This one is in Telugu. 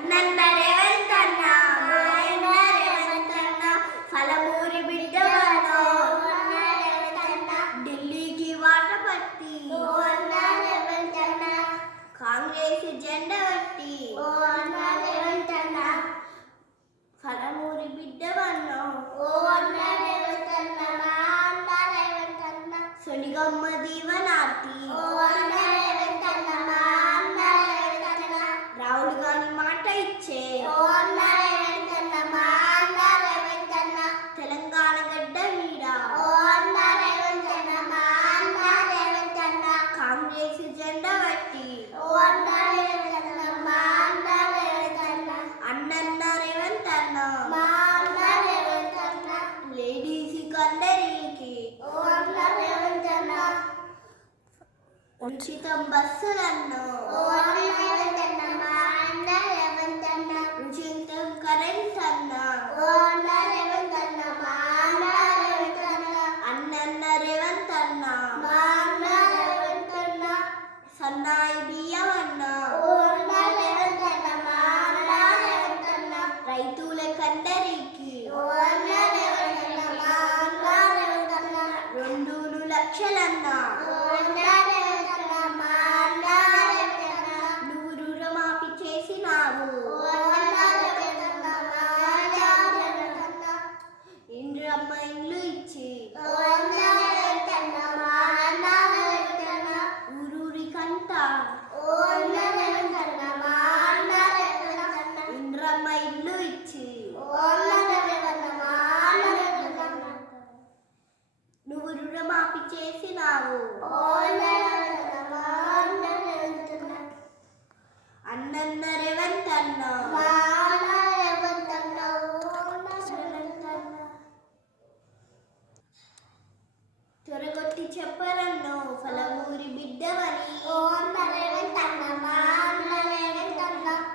అన్నన్న రేవంతన్న మాయన్న రేవంతన్న ఫలమూరి బిడ్డవనో ఢిల్లీకి వాటపట్టి కాంగ్రెస్ జెండా పట్టి ఫలమూరి బిడ్డవన్నో సొనిగమ్మ దీవనార్తి రాహుల్ గాంధీ మాట ఇచ్చే తెలంగాణ గడ్డ మీద కాంగ్రెస్ జెండా పట్టి అన్నన్న రేవంతన్న లేడీస్ కందరికి ఉచితం బస్సులన్నో ఉచితం కరెంట్ అన్న అన్నన్న రేవంతన్న సన్నాయి బియ్యం అన్న రైతుల కందరికి 2 లక్షలన్న నువ్వు రుణమాఫీ చేసినావు ఇంద్రమ్మ ఇండ్లు ఇచ్చి ఊరూరి కంట ఇంద్రమ్మ ఇల్లు ఇచ్చి నువ్వు రుణమాఫీ చేసినావు అన్నన్న రేవంతన్న త్వరగొట్టి చెప్పరా